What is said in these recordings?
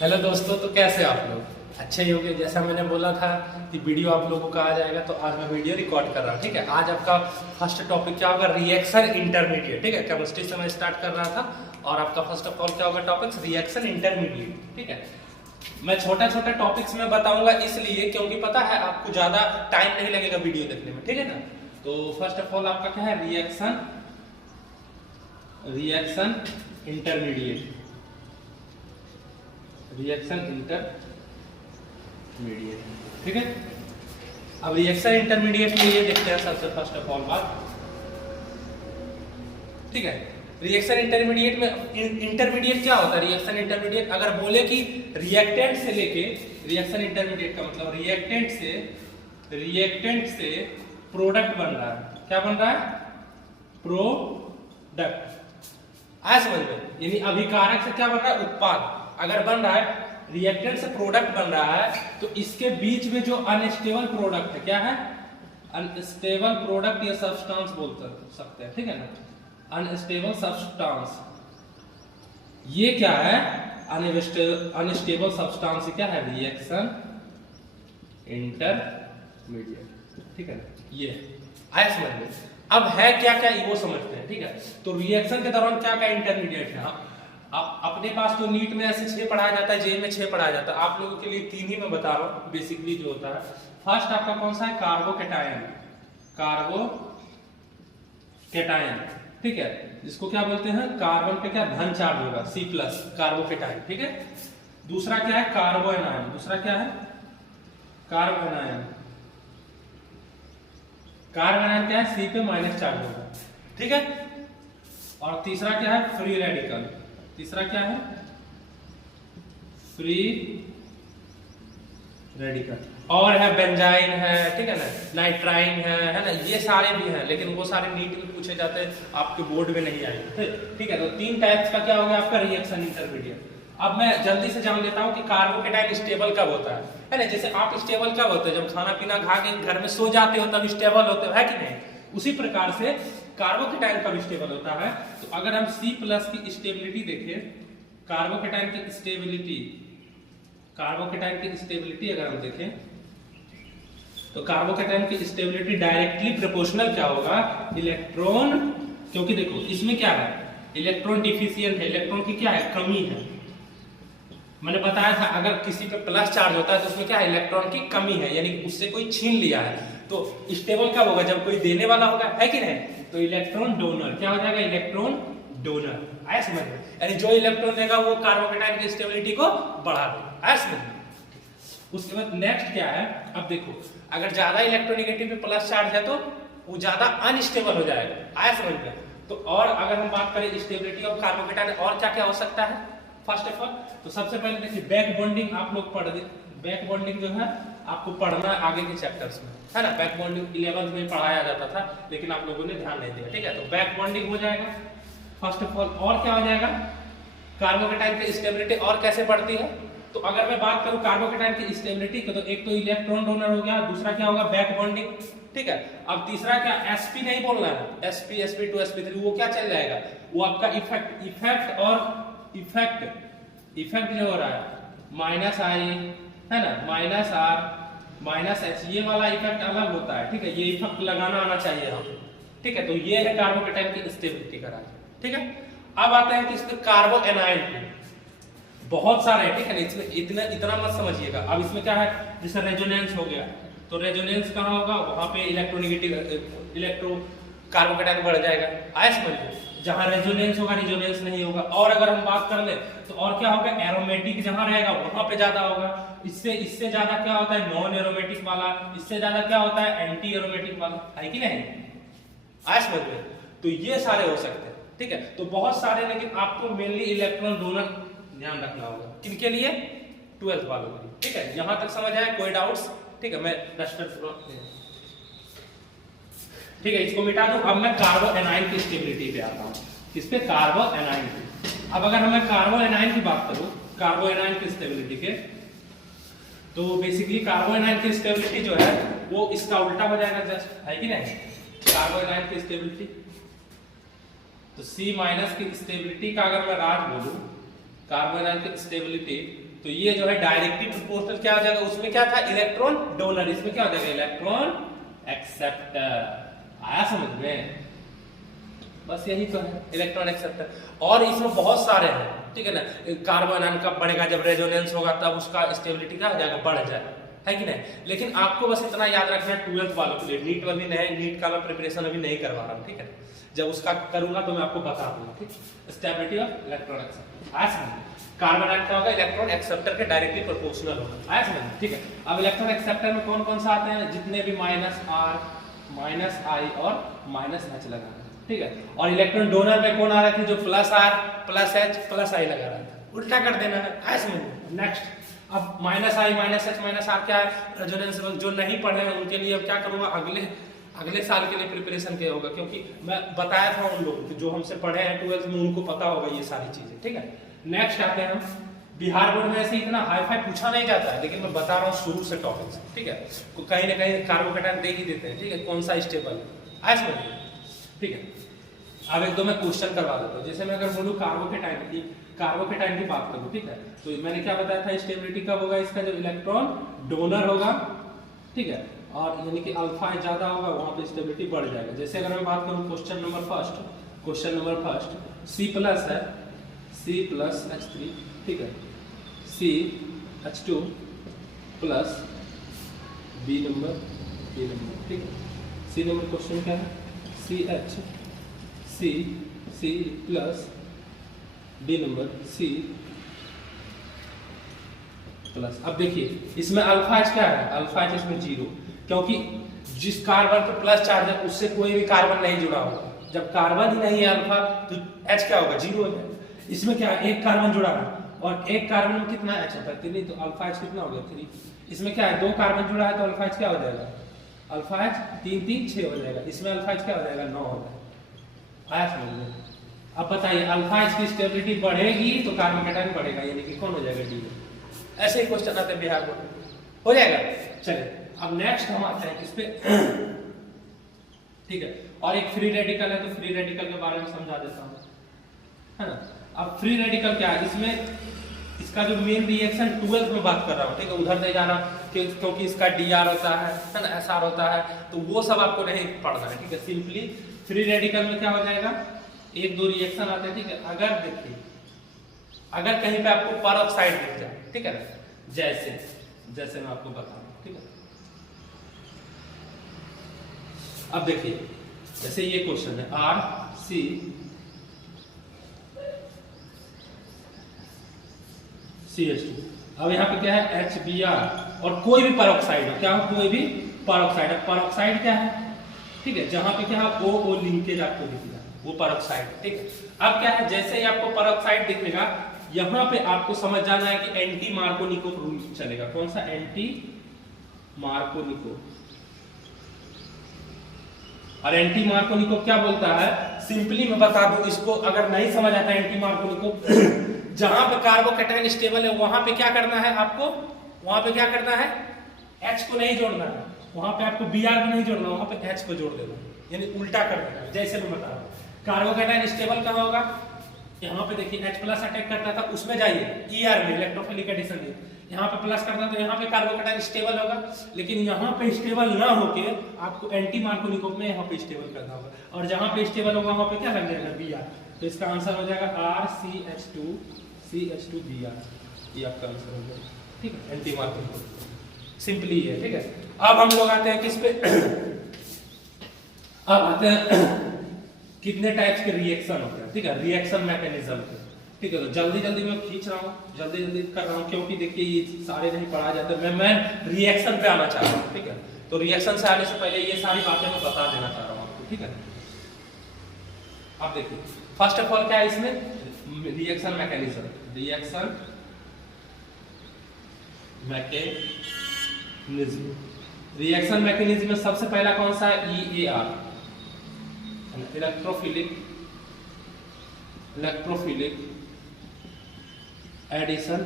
Hello दोस्तों, तो कैसे आप लोग? अच्छे ही होंगे। जैसा मैंने बोला था कि वीडियो आप लोगों का आ जाएगा, तो आज मैं वीडियो रिकॉर्ड कर रहा हूँ। ठीक है, आज आपका फर्स्ट टॉपिक क्या होगा? Reaction intermediate. ठीक है, केमिस्ट्री से मैं स्टार्ट कर रहा था और आपका फर्स्ट ऑफ ऑल क्या होगा टॉपिक्स? Reaction intermediate. ठीक है, मैं छोटा छोटा टॉपिक्स में बताऊंगा इसलिए क्योंकि पता है आपको ज्यादा टाइम नहीं लगेगा वीडियो देखने में। ठीक है ना, तो फर्स्ट ऑफ ऑल आपका क्या है? Reaction intermediate. Reaction intermediate. ठीक है, अब रिएक्शन इंटरमीडिएट में ये देखते हैं सबसे फर्स्ट ऑफ ऑल बात। ठीक है, रिएक्शन इंटरमीडिएट में इंटरमीडिएट क्या होता है? रिएक्शन इंटरमीडिएट अगर बोले कि रिएक्टेंट से लेके, रिएक्शन इंटरमीडिएट का मतलब रिएक्टेंट से प्रोडक्ट बन रहा है। क्या बन रहा है? प्रोडक्ट। आया समझ में? यानी अभिकारक से क्या बन रहा है? उत्पाद। अगर बन रहा है रिएक्टेंट से प्रोडक्ट बन रहा है, तो इसके बीच में जो अनस्टेबल प्रोडक्ट है, क्या है? अनस्टेबल प्रोडक्ट या सब्सटेंस बोल सकते हैं। ठीक है ना, अनस्टेबल सब्सटेंस, ये क्या है? अनस्टेबल सब्सटेंस क्या है? Reaction intermediate. ठीक है ना, ये आया समझ में? अब है क्या क्या वो समझते हैं। ठीक है, तो रिएक्शन के दौरान क्या क्या इंटरमीडिएट है? अपने पास तो नीट में ऐसे 6 पढ़ाया जाता है, जे में 6 पढ़ाया जाता है। आप लोगों के लिए 3 ही मैं बता रहा हूँ बेसिकली जो होता है। फर्स्ट आपका कौन सा है? कार्बोकेटायन। कार्बोकेटायन, ठीक है, जिसको क्या बोलते हैं? कार्बन पे क्या धन चार्ज होगा, C+, कार्बोकेटायन। ठीक है, दूसरा क्या है? कार्बोएनायन। दूसरा क्या है? कार्बोएनायन। कार्बोएनायन क्या है? C पे माइनस चार्ज होगा। ठीक है, और तीसरा क्या है? Free radical. तीसरा क्या है? Free radical. और है बेंजाइन है, ठीक है ना, नाइट्राइन है ना, ये सारे भी हैं, लेकिन वो सारे नीट में पूछे जाते हैं, आपके बोर्ड में नहीं आएंगे। ठीक है, तो 3 टाइप्स का क्या हो गया आपका? Reaction intermediate. अब मैं जल्दी से जान लेता हूं कि कार्बोकेटायन स्टेबल कब होता है ना? जैसे आप स्टेबल कब होते हैं? जब खाना पीना खा के घर में सो जाते हो तब स्टेबल होते हो, है कि नहीं? उसी प्रकार से कार्बोकेटायन कब स्टेबल होता है? तो अगर हम C+ की स्टेबिलिटी देखें, कार्बोकेटायन की स्टेबिलिटी अगर हम देखें, तो कार्बोकेटायन की स्टेबिलिटी डायरेक्टली प्रोपोर्शनल क्या होगा? इलेक्ट्रॉन, क्योंकि देखो इसमें क्या है? इलेक्ट्रॉन डिफिशियंट है, इलेक्ट्रॉन की क्या है? कमी है। मैंने बताया था अगर किसी पे प्लस चार्ज होता है तो उसमें क्या है? इलेक्ट्रॉन की कमी है, यानी उससे कोई छीन लिया है। तो स्टेबल कब होगा? जब कोई देने वाला होगा, है कि नहीं? तो इलेक्ट्रॉन डोनर क्या हो जाएगा? Electron donor. आया समझ में? यानी जो इलेक्ट्रॉन देगा वो कार्बोकेटायन की स्टेबिलिटी को बढ़ा देगा। आया समझ में? उसके बाद नेक्स्ट क्या है? अब देखो, अगर ज्यादा इलेक्ट्रोनेगेटिव पे प्लस चार्ज है तो वो ज्यादा अनस्टेबल हो जाएगा। आया समझ में? तो और अगर हम बात करें स्टेबिलिटी ऑफ कार्बोकेटायन, और क्या क्या हो सकता है? फर्स्ट ऑफ ऑल तो सबसे पहले देखिए बैक बॉन्डिंग। आप लोग पढ़ दे, बैक बॉन्डिंग जो है आपको पढ़ना आगे के चैप्टर्स में, है ना। बैक बॉन्डिंग 11th में पढ़ाया जाता था, लेकिन आप लोगों ने ध्यान नहीं दिया। ठीक है, तो बैक बॉन्डिंग हो जाएगा फर्स्ट ऑफ ऑल। और क्या हो जाएगा? कार्बोकेटायन की स्टेबिलिटी और कैसे बढ़ती है? तो अगर मैं बात करूं कार्बोकेटायन की स्टेबिलिटी की, तो एक तो इलेक्ट्रॉन डोनर हो गया, दूसरा क्या होगा? Back bonding. ठीक है, अब तीसरा क्या? sp नहीं बोलना है, sp sp2 sp3 वो क्या चल जाएगा? वो आपका इफेक्ट जो हो रहा है -I, है ना, -R -H, ये वाला इफेक्ट अलग होता है। ठीक है, ये इफेक्ट लगाना आना चाहिए हम। ठीक है, तो ये है कार्बोकेटायन की स्टेबिलिटी का राज। ठीक है, अब आते हैं कि इसमें कार्बोएनायन पे बहुत सारे हैं। ठीक है ना, इसमें इतना मत समझिएगा। अब इसमें क्या है? जैसे रेजोनेंस हो गया, तो रेजोनेंस कहाँ होगा? वहां पे इलेक्ट्रो कार्बोकेटायन बढ़ जाएगा। आया समझ में? जहां रेजोनेंस होगा रिजोनेंस नहीं होगा। और अगर हम बात कर ले तो और क्या होगा? एरोमेटिक जहां रहेगा वहां पे ज्यादा होगा। इससे ज्यादा क्या होता है? नॉन एरोमेटिक वाला। इससे ज्यादा क्या होता है? एंटी एरोमेटिक वाला, है कि नहीं? आया समझ में? तो ये सारे हो सकते हैं। ठीक है, तो बहुत सारे, लेकिन आपको मेनली इलेक्ट्रॉन डोनर ध्यान रखना होगा। किनके लिए? 12th वालों के लिए। ठीक है, यहां तक समझ आया? कोई डाउट्स? ठीक है, मैं ठीक है, इसको मिटा दूं। अब मैं कार्बोएनायन की स्टेबिलिटी पे आता हूं। किस पे? कार्बोएनायन पे। अब अगर मैं कार्बोएनायन की बात करूं, कार्बोएनायन की स्टेबिलिटी के, तो बेसिकली कार्बोएनायन की स्टेबिलिटी जो है वो इसका उल्टा हो जाएगा जस्ट, है कि नहीं? कार्बोएनायन की स्टेबिलिटी, तो C- की स्टेबिलिटी का अगर मैं राज बोलूं, कार्बोएनायन की स्टेबिलिटी तो ये जो है डायरेक्टली प्रोपोर्शनल क्या हो जाएगा, उसमें क्या था इलेक्ट्रॉन डोनर, इसमें क्या हो जाएगा इलेक्ट्रॉन एक्सेप्टर। आया समझ में? बस यही तो है इलेक्ट्रॉन एक्सेप्टर। और इसमें बहुत सारे हैं, ठीक है ना। कार्बन आयन कब बढ़ेगा, जब रेजोनेंस होगा तब उसका स्टेबिलिटी क्या हो जाएगा, बढ़ जाएगा, है कि नहीं। लेकिन आपको बस इतना याद रखना है 12th वालों के लिए, नीट वाली नहीं, नीट का मैं प्रिपरेशन अभी नहीं करवा रहा हूँ, ठीक है। जब उसका करूंगा तो मैं आपको बता दूंगा, ठीक। स्टेबिलिटी ऑफ इलेक्ट्रॉन एक्सेप्टर आया समझ। कार्बन आयन क्या होगा, इलेक्ट्रॉन एक्सेप्टर के डायरेक्टली प्रोपोर्शनल होगा, आया समझ, ठीक है। अब इलेक्ट्रॉन एक्सेप्टर में कौन कौन सा आते हैं, जितने भी -r, -i और -h लगा, ठीक है। और इलेक्ट्रॉन डोनर में कौन आ रहे थे, जो +r, +h, +i लगा रहा था, उल्टा कर देना है, आया समझ। नेक्स्ट अब -i, -h, -r क्या है, रेजोनेंस। जो नहीं पढ़े हैं उनके लिए अब क्या करूंगा, अगले साल के लिए प्रिपरेशन क्या होगा, क्योंकि मैं बताया था उन लोगों को जो हमसे पढ़े हैं 12th में, उनको पता होगा ये सारी चीजें, ठीक है। नेक्स्ट आते हैं हम, बिहार बोर्ड में ऐसे इतना हाई फाई पूछा नहीं जाता है, लेकिन मैं बता रहा हूँ शुरू से टॉपिक से, ठीक है। तो कहीं ना कहीं कार्बोकेटायन दे ही देते हैं, ठीक है, कौन सा स्टेबल है, आया समझ, ठीक है। अब एक दो मैं क्वेश्चन करवा देता हूँ। जैसे मैं अगर बोलूँ कार्बोकेटायन की बात करूँ, ठीक है, तो मैंने क्या बताया था, स्टेबिलिटी कब होगा इसका, जब इलेक्ट्रॉन डोनर होगा, ठीक है, और यानी कि अल्फा ज्यादा होगा, वहां पे स्टेबिलिटी बढ़ जाएगा। जैसे अगर मैं बात करूँ क्वेश्चन नंबर फर्स्ट C+ है, C+H3, ठीक है, CH2 प्लस B नंबर, ठीक है। C नंबर क्वेश्चन क्या है, C plus D number C plus. अब देखिए इसमें अल्फा क्या है, अल्फा इसमें 0, क्योंकि जिस कार्बन पे प्लस चार्ज है उससे कोई भी कार्बन नहीं जुड़ा होगा। जब कार्बन ही नहीं है अल्फा तो H क्या होगा, 0 हो जाएगा। इसमें क्या है, एक कार्बन जुड़ा है और एक कार्बन में कितना H होता है, 3, तो अल्फा H कितना हो गया, 3। इसमें क्या है, 2 कार्बन जुड़ा है तो अल्फा H क्या हो जाएगा, अल्फा H 3 3 6 हो जाएगा। इसमें अल्फा H क्या हो जाएगा, 9 हो जाएगा, आया समझ में। अब बताइए अल्फा H की स्टेबिलिटी बढ़ेगी तो कार्बोकेटायन बढ़ेगा, यानी कि कौन हो जाएगा, D। ऐसे ही क्वेश्चन आते हैं बिहार बोर्ड, हो जाएगा। चलिए अब नेक्स्ट हम आते हैं इस पे, ठीक है। और एक फ्री रेडिकल है, तो फ्री रेडिकल के बारे में समझा देता हूँ, है ना। अब फ्री रेडिकल क्या है, इसमें इसका जो मेन रिएक्शन 12th में बात कर रहा हूँ, ठीक है, उधर नहीं जाना क्योंकि इसका DR होता है ना, SR होता है, तो वो सब आपको नहीं पढ़ना है, ठीक है। सिंपली फ्री रेडिकल में क्या हो जाएगा, 1-2 रिएक्शन आते हैं, ठीक है। अगर देखिए अगर कहीं पे आपको परऑक्साइड दिख जाए, ठीक है ना, जैसे मैं आपको बता रहा हूँ, ठीक है। अब देखिए जैसे ये क्वेश्चन है RCCH2, अब यहाँ पे क्या है HBr, और कोई भी परऑक्साइड हो, क्या हो, कोई भी परऑक्साइड है। परऑक्साइड क्या है, ठीक है, जहां पे क्या है O लिंकेज आपको दिखेगा, वो परऑक्साइड, ठीक है। अब क्या है, जैसे ही आपको परऑक्साइड दिखेगा, यहाँ पे आपको समझ जाना है कि एंटी मार्कोनिकोव रूल चलेगा। कौन सा, एंटी मार्कोनिकोव। और एंटी मार्कोनिकोव क्या बोलता है, सिंपली मैं बता दूं इसको, अगर नहीं समझ आता एंटी मार्कोनिकोव, जहां पे कार्बोकेटायन स्टेबल है वहां पे क्या करना है आपको, वहां पे क्या करना है, H को नहीं जोड़ना है, वहां पे आपको Br को नहीं जोड़ना, वहां पे H को जोड़ देना, यानी उल्टा कर देना। जैसे मैं बता रहा हूं कार्बोकेटायन स्टेबल कहां होगा, यहाँ पे देखिए H+ अटैक करता था, उसमें जाइए ER में, इलेक्ट्रोफिलिक एडिशन में, यहाँ पे प्लस करता तो यहाँ पे कार्बोकेटायन स्टेबल होगा। लेकिन यहाँ पे स्टेबल ना होके आपको एंटी मार्कोनिकोव में यहाँ पे स्टेबल करना होगा, और जहाँ पे स्टेबल होगा वहाँ पे क्या लग जाएगा, Br। तो इसका आंसर हो जाएगा RCH2Br, ये आपका आंसर हो जाएगा, ठीक है, एंटी मार्कोनिकोव। सिंपली है, ठीक है। अब हम लोग आते हैं किस पे, अब आते हैं कितने टाइप्स के रिएक्शन होते हैं, ठीक है, रिएक्शन मैकेनिज्म के, ठीक है। तो जल्दी मैं खींच रहा हूँ, जल्दी कर रहा हूँ, क्योंकि देखिए ये सारे नहीं पढ़ा जाते, मैं रिएक्शन पे आना चाह रहा हूँ, ठीक है। तो रिएक्शन से आने से पहले ये सारी बातें मैं बता देना चाह रहा हूँ आपको, ठीक है। अब देखिए फर्स्ट ऑफ ऑल क्या है इसमें, रिएक्शन मैकेनिज्म, रिएक्शन मैकेनिज्म में सबसे पहला कौन सा है, EAR, इलेक्ट्रोफिलिक एडिशन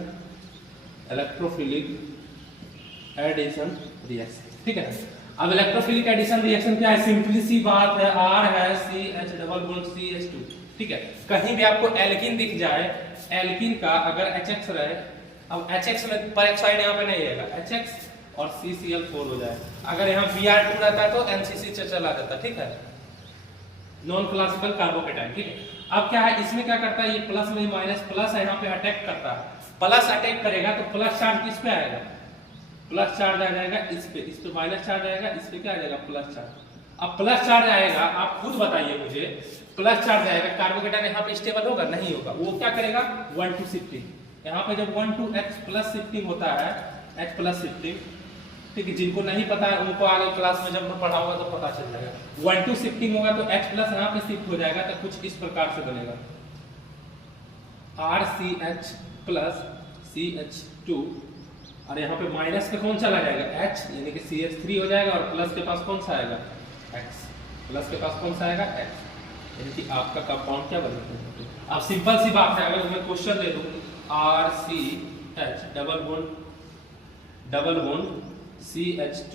रिएक्शन, ठीक है। अब इलेक्ट्रोफिलिक एडिशन रिएक्शन क्या है, सिंपली सी बात है, R है CH डबल बॉन्ड CH2, ठीक है। कहीं भी आपको एल्कीन दिख जाए, एल्कीन का अगर HX रहे अब HX में पेरोक्साइड यहाँ पे नहीं आएगा, HX और CCl4 हो जाएगा। अगर यहाँ Br2 रहता है तो NCC से चला जाता, ठीक है, नॉन क्लासिकल कार्बोकेटाइन, ठीक है। अब क्या है, इसमें क्या करता है, ये प्लस में माइनस प्लस है, यहाँ पे अटैक करता है, प्लस अटैक करेगा तो प्लस चार्ज किस पे आएगा, प्लस चार्ज आ जाएगा इस पे माइनस चार्ज आएगा, इस पे क्या आ जाएगा, प्लस चार्ज। अब प्लस चार्ज आएगा, आप खुद बताइए मुझे, प्लस चार्ज आएगा, कार्बोकेटाइन यहाँ पे स्टेबल होगा, नहीं होगा, वो क्या करेगा 1 to शिफ्टिंग, यहाँ पे जब 1 to H प्लस शिफ्टिंग होता है, H प्लस शिफ्टिंग, ठीक है, जिनको नहीं पता है उनको आगे क्लास में जब मैं पढ़ाऊंगा तो पता चल जाएगा। 1 to शिफ्टिंग होगा तो H प्लस यहाँ पे शिफ्ट हो जाएगा, तो कुछ इस प्रकार से बनेगा RCH प्लस CH2, और यहाँ पे माइनस पे कौन चला जाएगा, H, यानी कि CH3 हो जाएगा, और प्लस के पास कौन सा आएगा, X, प्लस के पास कौन सा आएगा, X, यानी कि आपका कंपाउंड क्या बनेगा। अब सिंपल सी बात है, अगर मैं क्वेश्चन दे दूं RCH डबल बॉन्ड CH2,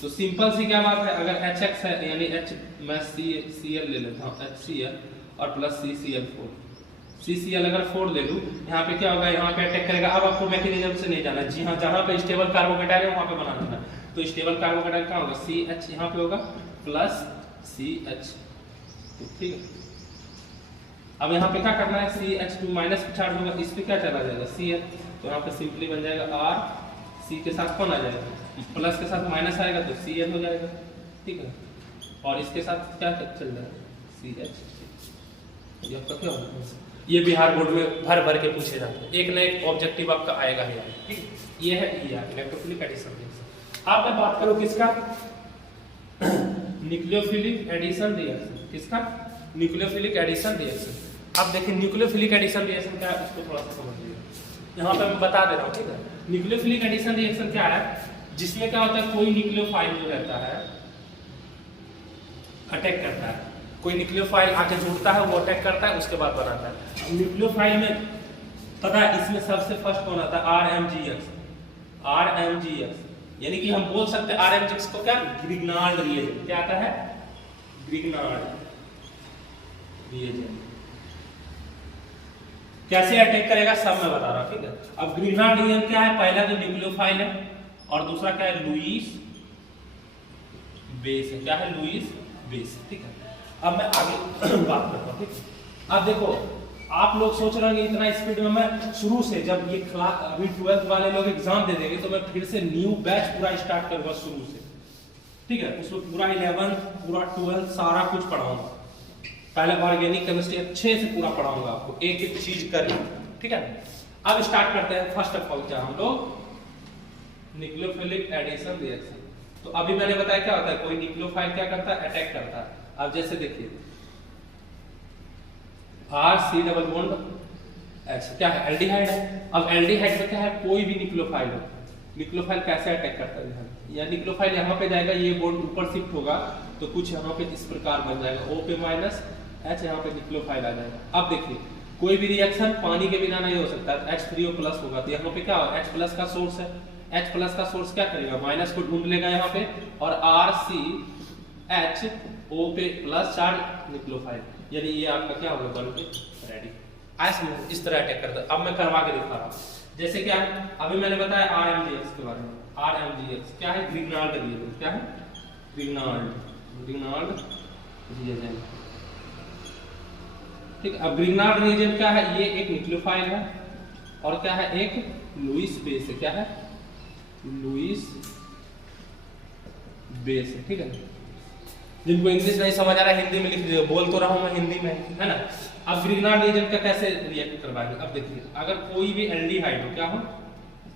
तो सिंपल सी क्या बात है, अगर HX है यानी H मैं Cl ले लेता हूँ, HCl और प्लस CCl अगर 4 ले लूँ, यहाँ पे क्या होगा, यहाँ पे अटैक करेगा। अब आपको मैकेनिज्म से नहीं जाना, जी हाँ, जहाँ पे स्टेबल कार्बोकेटाइन है वहाँ पे बना देना, तो स्टेबल कार्बोकेटाइन क्या होगा, CH यहाँ पे होगा प्लस CH, ठीक है। अब यहाँ पे क्या करना है, CH2 माइनस चार्ज होगा, इस पे क्या चला जाएगा Cl, तो यहाँ पे सिंपली बन जाएगा R, C के साथ कौन आ जाएगा, प्लस के साथ माइनस आएगा तो Cl हो जाएगा, ठीक है, और इसके साथ क्या चल जाएगा CH, ये आपका क्या होगा, ये बिहार बोर्ड में भर भर के पूछे जाते हैं, एक न एक ऑब्जेक्टिव आपका आएगा ही, ठीक है। ये है इलेक्ट्रोफिलिक एडिशन रिएक्शन। अब मैं बात करूं किसका, न्यूक्लियोफिलिक एडिशन रिएक्शन, किसका, न्यूक्लियोफिलिक एडिशन रिएक्शन। अब देखिए न्यूक्लियोफिलिक एडिशन रिएक्शन क्या है, उसको थोड़ा सा समझ लीजिए, यहाँ पे मैं बता दे रहा हूँ, ठीक है। न्यूक्लियोफिलिक एडिशन रिएक्शन क्या है, जिसमें क्या होता है, कोई न्यूक्लियोफाइल जो रहता है अटैक करता है, कोई न्यूक्लियोफाइल आके जुड़ता है, वो अटैक करता है, उसके बाद बनाता है। न्यूक्लियोफाइल में पता है इसमें सबसे फर्स्ट कौन आता है, RMGX, यानी कि हम बोल सकते हैं RMGX को क्या, ग्रिग्नार्ड रिएजेंट, क्या आता है, ग्रिग्नार्ड रिएजेंट। कैसे अटैक करेगा सब मैं बता रहा हूं, ठीक है। अब ग्रिग्नार्ड रिएजेंट क्या है, पहला जो न्यूक्लियोफाइल है, और दूसरा क्या है, लुईस बेस है, क्या है, लुईस बेस, ठीक है। अब मैं आगे बात करता हूँ, ठीक है। अब देखो आप लोग सोच रहे हैं इतना स्पीड में मैं शुरू से, जब ये क्लास अभी 12th वाले लोग एग्जाम दे देंगे तो मैं फिर से न्यू बैच पूरा स्टार्ट करूंगा शुरू से, ठीक है। उसमें पूरा 11th पूरा 12th सारा कुछ पढ़ाऊंगा, पहले ऑर्गेनिक केमिस्ट्री अच्छे से पूरा पढ़ाऊंगा आपको, एक एक चीज कर, ठीक है। अब स्टार्ट करते हैं। फर्स्ट ऑफ ऑल क्या हम लोग न्यूक्लियोफिलिक एडिशन रिएक्शन, तो अभी मैंने बताया क्या होता है, कोई न्यूक्लियोफाइल क्या करता है, अटैक करता है। अब जैसे देखिए RC डबल बॉन्ड H क्या है, एल्डिहाइड है। अब एल्डिहाइड में क्या है, कोई भी न्यूक्लियोफाइल हो, न्यूक्लियोफाइल कैसे अटैक करता है, या न्यूक्लियोफाइल यहाँ पे जाएगा, ये बॉन्ड ऊपर शिफ्ट होगा तो कुछ यहाँ पे इस प्रकार बन जाएगा, O पे माइनस H, यहाँ पे न्यूक्लियोफाइल आ जाएगा। अब देखिए कोई भी रिएक्शन पानी के बिना नहीं हो सकता, H3O प्लस होगा, तो यहाँ पे क्या होगा, H प्लस का सोर्स है, H प्लस का सोर्स क्या करेगा, माइनस को ढूंढ लेगा यहाँ पे, और RCHO पे प्लस चार्ज न्यूक्लियोफाइल, यानी ये आपका क्या होगा, बन के रेडी। ऐसे इस तरह अटैक करता है। अब मैं करवा के दिखा रहा हूँ, जैसे क्या अभी मैंने बताया RMGX के बारे में, RMGX क्या है, ग्रिग्नार्ड रिएजेंट, क्या है, ग्रिग्नार्ड रिएजेंट, ठीक है। अब ग्रिग्नार्ड रिएजेंट क्या है, ये एक न्यूक्लियोफाइल है, और क्या है, एक लुईस बेस है, क्या है, लुईस बेस है, ठीक है। जिनको इंग्लिश नहीं समझ आ रहा है हिंदी में लिख दीजिए, बोल तो रहा हूं मैं हिंदी में, है ना। अब ग्रिग्नार्ड रिएजेंट का कैसे रिएक्ट करवाएंगे, अब देखिए अगर कोई भी एल्डिहाइड हो, क्या हो,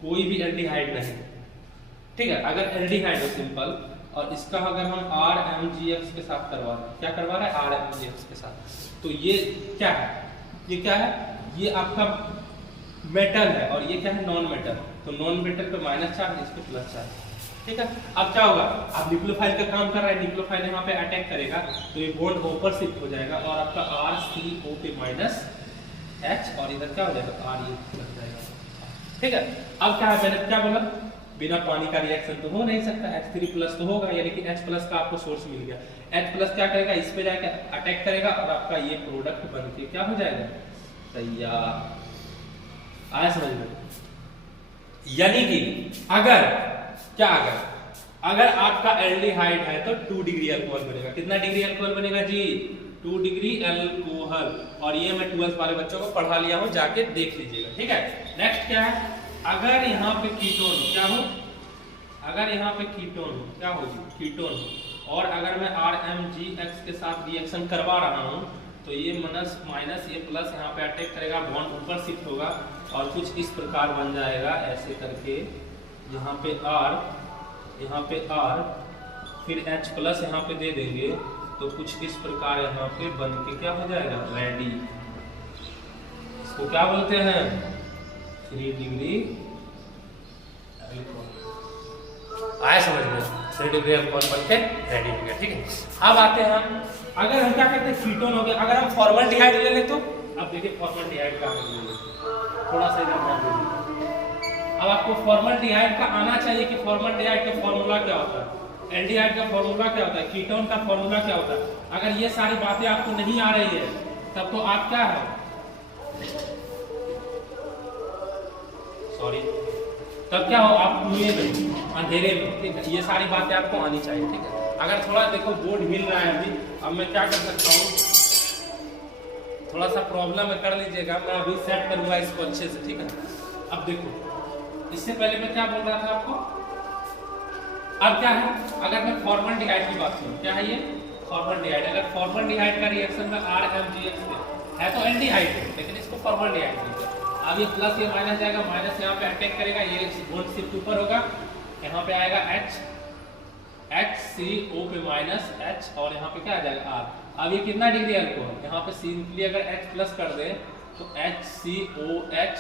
कोई भी एल्डिहाइड नहीं, ठीक है, अगर एल्डिहाइड हो सिंपल, और इसका अगर हम RMGX के साथ करवा रहे हैं, क्या करवा रहे हैं, RMGX के साथ, तो ये क्या है, ये क्या है, ये आपका मेटल है, और ये क्या है, नॉन मेटल, तो नॉन मेटल पे माइनस चार्ज, इस पे प्लस चार्ज, ठीक है। अब क्या होगा, अब न्यूक्लियोफाइल का काम कर रहा है, न्यूक्लियोफाइल यहाँ पे अटैक करेगा तो ये बॉन्ड ऊपर शिफ्ट हो जाएगा, और आपका RCO पे माइनस H, और इधर क्या हो जाएगा, RE लग जाएगा, ठीक है। अब क्या है, मैंने क्या बोला, बिना पानी का रिएक्शन तो हो नहीं सकता, H3 प्लस तो होगा, यानी कि H प्लस का आपको सोर्स मिल गया। H प्लस क्या करेगा, इस पे जाकर अटैक करेगा, और आपका ये प्रोडक्ट बन के क्या हो जाएगा, तैयार। आया समझ में, यानी कि अगर क्या अगर आपका एल्डिहाइड है तो 2 डिग्री अल्कोहल बनेगा। कितना डिग्री अल्कोहल बनेगा जी? 2 डिग्री अल्कोहल। और ये मैं 12th वाले बच्चों को पढ़ा लिया हूं, जाके देख लीजिएगा, ठीक है। नेक्स्ट क्या है, अगर यहाँ पे कीटोन क्या हो, अगर यहाँ पे कीटोन हो, क्या होगी? कीटोन हो। और अगर मैं RMgX के साथ रिएक्शन करवा रहा हूँ तो ये माइनस ये प्लस यहाँ पे अटैक करेगा, बॉन्ड ऊपर शिफ्ट होगा और कुछ इस प्रकार बन जाएगा ऐसे करके, यहाँ पे R फिर H प्लस यहाँ पे दे देंगे तो कुछ इस प्रकार यहाँ पे बन के क्या हो जाएगा? रेडी। इसको क्या बोलते हैं? 3 डिग्री आया समझ में? 3 डिग्री अल्कोहल बन के रेडी हो गया, ठीक है। अब आते हैं हम, अगर हम क्या कहते हैं कीटोन हो गया, अगर हम फॉर्मल्डिहाइड ले लें तो अब देखिए फॉर्मल्डिहाइड का थोड़ा सा इधर ध्यान दीजिए। अब आपको फॉर्मल्डिहाइड का आना चाहिए कि फॉर्मल्डिहाइड का फॉर्मूला क्या होता है, एल्डिहाइड का फॉर्मूला क्या होता है, कीटोन का फॉर्मूला क्या होता है। अगर ये सारी बातें आपको नहीं आ रही है तब तो आप क्या है, सॉरी, तब क्या हो आप कुएं में, अंधेरे में, ठीक है। ये सारी बातें आपको आनी चाहिए, ठीक है। अगर थोड़ा देखो बोर्ड हिल रहा है अभी, अब मैं क्या कर सकता हूँ, थोड़ा सा प्रॉब्लम है, कर लीजिएगा, मैं अभी सेट करूंगा इसको अच्छे से, ठीक है। अब देखो, इससे पहले मैं क्या बोल रहा था आपको, अब क्या है, अगर मैं फॉर्मल्डिहाइड की बात करूं, क्या है ये? फॉर्मल्डिहाइड। अगर फॉर्मल्डिहाइड का रिएक्शन में RMgX है तो एल्डिहाइड है, लेकिन इसको फॉर्मल्डिहाइड बोलते हैं। अब ये प्लस ये माइनस जाएगा, माइनस यहाँ पे अटैक करेगा, ये बॉन्ड शिफ्ट ऊपर होगा, यहाँ पे आएगा HCO पे माइनस H और यहाँ पे क्या आ जाएगा R। अब ये कितना डिग्री अल्कोहल, यहाँ पे सिंपली अगर H प्लस कर दे तो HCOH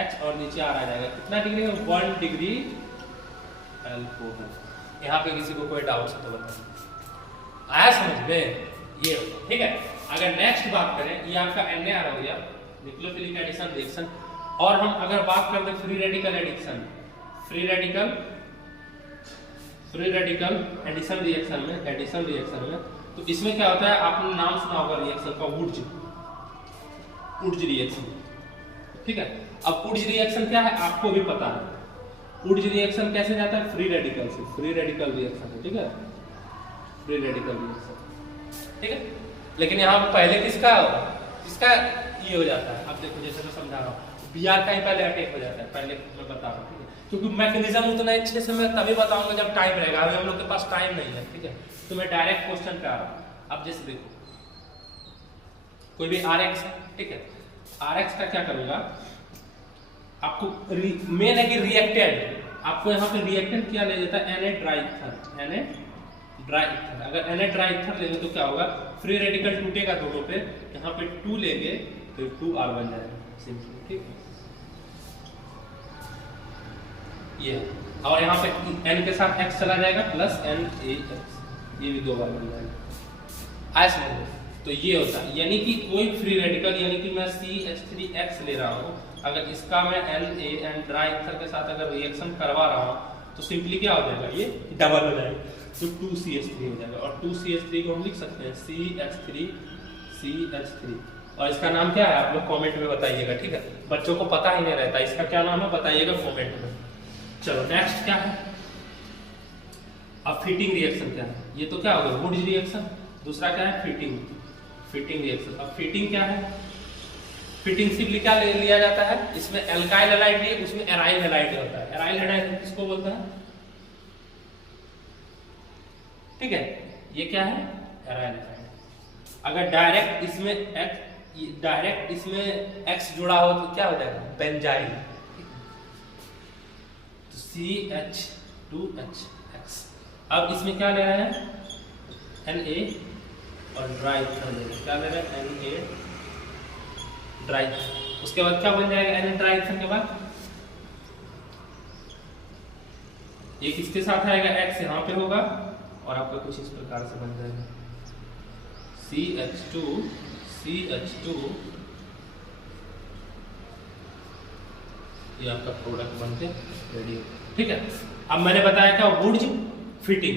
H और नीचे R आ जाएगा, कितना डिग्री है? 1 डिग्री अल्कोहल। यहाँ पे किसी को कोई डाउट है तो बताओ, आया समझ में? ये ठीक है। अगर नेक्स्ट बात करें, ये आपका NaR हो गया, न्यूक्लियोफिलिक एडिशन रिएक्शन। और हम अगर बात करते free radical addition, free radical addition reaction में, तो इसमें क्या होता है, आपने नाम सुना होगा रिएक्शन का, वुड्ज रिएक्शन, ठीक है। अब वुड्ज रिएक्शन क्या है आपको भी पता है, वुड्ज रिएक्शन कैसे जाता है? फ्री रेडिकल से, फ्री रेडिकल रिएक्शन है, ठीक है, फ्री रेडिकल रिएक्शन, ठीक है। लेकिन यहाँ पे पहले किसका ये हो जाता है, अब देखो जैसे मैं समझा रहा हूँ, Br का ही पहले अटैक हो जाता है, पहले मैं बता रहा हूँ, ठीक है। क्योंकि मैकेनिज्म उतना अच्छे से मैं तभी बताऊंगा जब टाइम रहेगा, अभी हम लोग के पास टाइम नहीं है, ठीक है। तो मैं डायरेक्ट क्वेश्चन पे आ रहा हूँ। अब जैसे देखो कोई भी RX है, ठीक है, RX का क्या करूंगा, आपको मेन है कि रिएक्टेंट, आपको यहाँ पे रिएक्टेंट क्या ले जाता है? Na ड्राईथर। अगर Na ड्राईथर लेंगे तो क्या होगा, फ्री रेडिकल टूटेगा दोनों पे, यहाँ पे 2 लेंगे तो 2R बन जाएगा सिंपली, ठीक है। ये और यहाँ पे N के साथ X चला जाएगा प्लस NaX, ये भी 2 बार बन जाएगा, ऐसा समझो। तो ये होता है, यानी कि कोई फ्री रेडिकल, यानी कि मैं CH3X ले रहा हूँ, अगर इसका मैं NaN ड्राईथर के साथ अगर रिएक्शन करवा रहा हूँ तो सिंपली क्या हो जाएगा, ये डबल हो जाएगा, तो 2CH3 हो जाएगा। और 2CH3 को हम लिख सकते हैं CH3, और इसका नाम क्या है आप लोग कमेंट में बताइएगा, ठीक है। बच्चों को पता ही नहीं रहता इसका क्या नाम है, बताइएगा कमेंट में। चलो नेक्स्ट क्या है, अब फिटिंग रिएक्शन क्या है, ये तो क्या होगा वुड्ज रिएक्शन, दूसरा क्या है फिटिंग रिएक्शन। अब फिटिंग क्या है, फिटिंग सिंपली क्या लिया जाता है, इसमें एल्काइल हैलाइड है, उसमें एराइल हैलाइड होता है। एराइल हैलाइड किसको बोलते हैं, ठीक है, ये क्या है एराइल हैलाइड। अगर डायरेक्ट इसमें X जुड़ा हो तो क्या हो जाएगा, बेंजाइल, तो CH2H। अब इसमें क्या ले रहे हैं, Na और ड्राईथर ले रहे हैं, क्या ले रहे हैं Na ड्राईथर। उसके बाद क्या बन जाएगा Na ड्राईथर के बाद, ये किसके साथ आएगा, X यहाँ पे होगा और आपका कुछ इस प्रकार से बन जाएगा CH2, ये आपका प्रोडक्ट बनके रेडी हो, ठीक है। अब मैंने बताया क्या वुड्ज फिटिंग,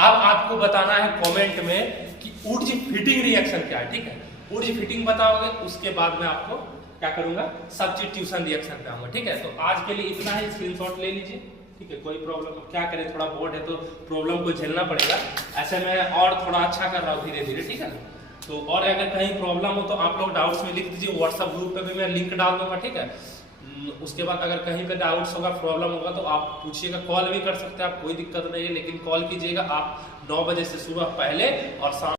अब आपको बताना है कमेंट में कि वुड्ज फिटिंग रिएक्शन क्या है, ठीक है। वुड्ज फिटिंग बताओगे उसके बाद में आपको क्या करूंगा, सब चीज ट्यूशन रिएक्शन पे आऊंगा। ठीक है, तो आज के लिए इतना ही, स्क्रीनशॉट ले लीजिए। ठीक है, कोई प्रॉब्लम क्या करें, थोड़ा बोर्ड है तो प्रॉब्लम को झेलना पड़ेगा। ऐसे में और थोड़ा अच्छा कर रहा हूँ धीरे धीरे। ठीक है ना, तो और अगर कहीं प्रॉब्लम हो तो आप लोग डाउट्स में लिख दीजिए, व्हाट्सएप ग्रुप पे भी मैं लिंक डाल दूंगा। ठीक है, उसके बाद अगर कहीं पे डाउट्स होगा, प्रॉब्लम होगा तो आप पूछिएगा, कॉल भी कर सकते हैं आप, कोई दिक्कत नहीं है, लेकिन कॉल कीजिएगा आप 9 बजे से सुबह पहले और शाम